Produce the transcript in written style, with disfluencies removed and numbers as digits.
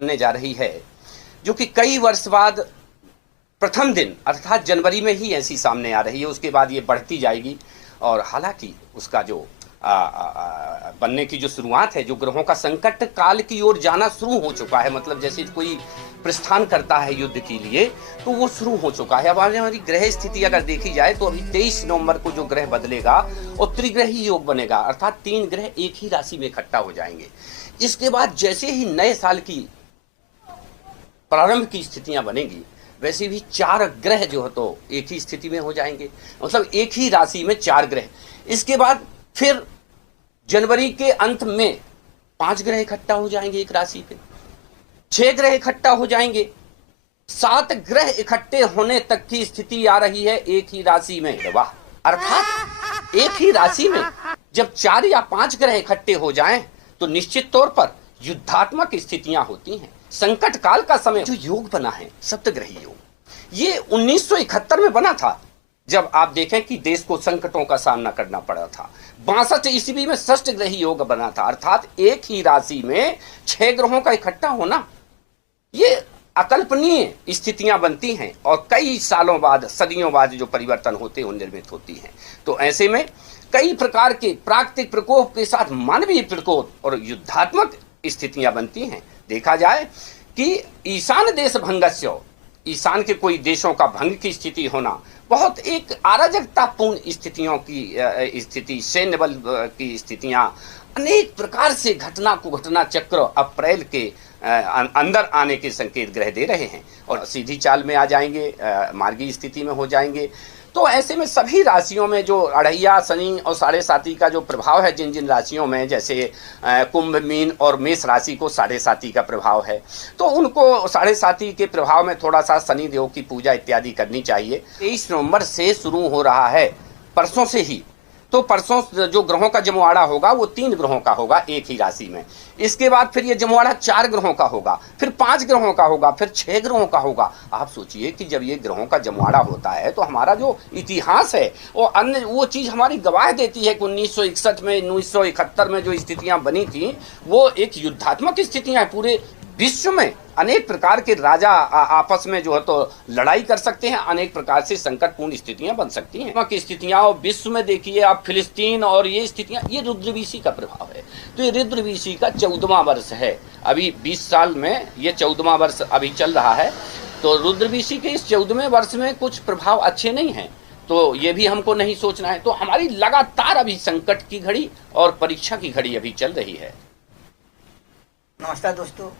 बनने जा रही है, जो कि कई वर्ष बाद प्रथम दिन अर्थात जनवरी में ही ऐसी सामने आ रही है। उसके बाद ये बढ़ती जाएगी और हालांकि उसका जो बनने की जो शुरुआत है, जो ग्रहों का संकट काल की ओर जाना शुरू हो चुका है, मतलब जैसे कोई प्रस्थान करता है युद्ध के लिए तो वो शुरू हो चुका है। अब हमारी ग्रह स्थिति अगर देखी जाए तो अभी 23 नवंबर को जो ग्रह बदलेगा और त्रिग्रही योग बनेगा, अर्थात 3 ग्रह एक ही राशि में इकट्ठा हो जाएंगे। इसके बाद जैसे ही नए साल की प्रारंभ की स्थितियां बनेंगी, वैसे भी 4 ग्रह जो है तो एक ही स्थिति में हो जाएंगे, मतलब एक ही राशि में 4 ग्रह। इसके बाद फिर जनवरी के अंत में 5 ग्रह इकट्ठा हो जाएंगे एक राशि पे, 6 ग्रह इकट्ठा हो जाएंगे, 7 ग्रह इकट्ठे होने तक की स्थिति आ रही है एक ही राशि में। वाह! अर्थात एक ही राशि में जब 4 या 5 ग्रह इकट्ठे हो जाएं तो निश्चित तौर पर युद्धात्मक स्थितियां होती हैं। संकट काल का समय जो योग बना है सप्तग्रही योग, ये 1971 में बना था, जब आप देखें कि देश को संकटों का सामना करना पड़ा था। 62 ईस्वी में षष्ठ ग्रही योग बना था, अर्थात एक ही राशि में 6 ग्रहों का इकट्ठा होना, ये अकल्पनीय स्थितियां बनती हैं और कई सालों बाद, सदियों बाद जो परिवर्तन होते हैं निर्मित होती हैं। तो ऐसे में कई प्रकार के प्राकृतिक प्रकोप के साथ मानवीय प्रकोप और युद्धात्मक स्थितियां बनती हैं। देखा जाए कि ईशान देश भंगस्य, ईशान के कोई देशों का भंग की स्थिति होना, बहुत एक अराजकतापूर्ण स्थितियों की स्थिति, सैन्य बल की स्थितियां, अनेक प्रकार से घटना चक्र अप्रैल के अंदर आने के संकेत ग्रह दे रहे हैं और सीधी चाल में आ जाएंगे, मार्गी स्थिति में हो जाएंगे। तो ऐसे में सभी राशियों में जो अढ़ैया, शनि और साढ़े साती का जो प्रभाव है, जिन जिन राशियों में, जैसे कुंभ, मीन और मेष राशि को साढ़े साती का प्रभाव है, तो उनको साढ़े साती के प्रभाव में थोड़ा सा शनि देव की पूजा इत्यादि करनी चाहिए। 23 नवंबर से शुरू हो रहा है, परसों से ही। तो परसों जो ग्रहों का जमवाड़ा होगा वो 3 ग्रहों का होगा एक ही राशि में। इसके बाद फिर ये जमवाड़ा 4 ग्रहों का होगा, फिर 5 ग्रहों का होगा, फिर 6 ग्रहों का होगा। आप सोचिए कि जब ये ग्रहों का जमवाड़ा होता है तो हमारा जो इतिहास है और अन्य वो चीज़ हमारी गवाह देती है कि 1961 में, 1971 में जो स्थितियां बनी थी वो एक युद्धात्मक स्थितियां हैं। पूरे विश्व में अनेक प्रकार के राजा आपस में जो है तो लड़ाई कर सकते हैं, अनेक प्रकार से संकटपूर्ण स्थितियां बन सकती हैं। की स्थितियां और विश्व में देखिए आप, फिलिस्तीन और ये स्थितियां, ये रुद्रवीशी का प्रभाव है। तो ये रुद्रवीशी का 14वां वर्ष है, अभी 20 साल में ये 14वां वर्ष अभी चल रहा है। तो रुद्रवीशी के इस 14वें वर्ष में कुछ प्रभाव अच्छे नहीं हैं, तो ये भी हमको नहीं सोचना है। तो हमारी लगातार अभी संकट की घड़ी और परीक्षा की घड़ी अभी चल रही है। नमस्कार दोस्तों,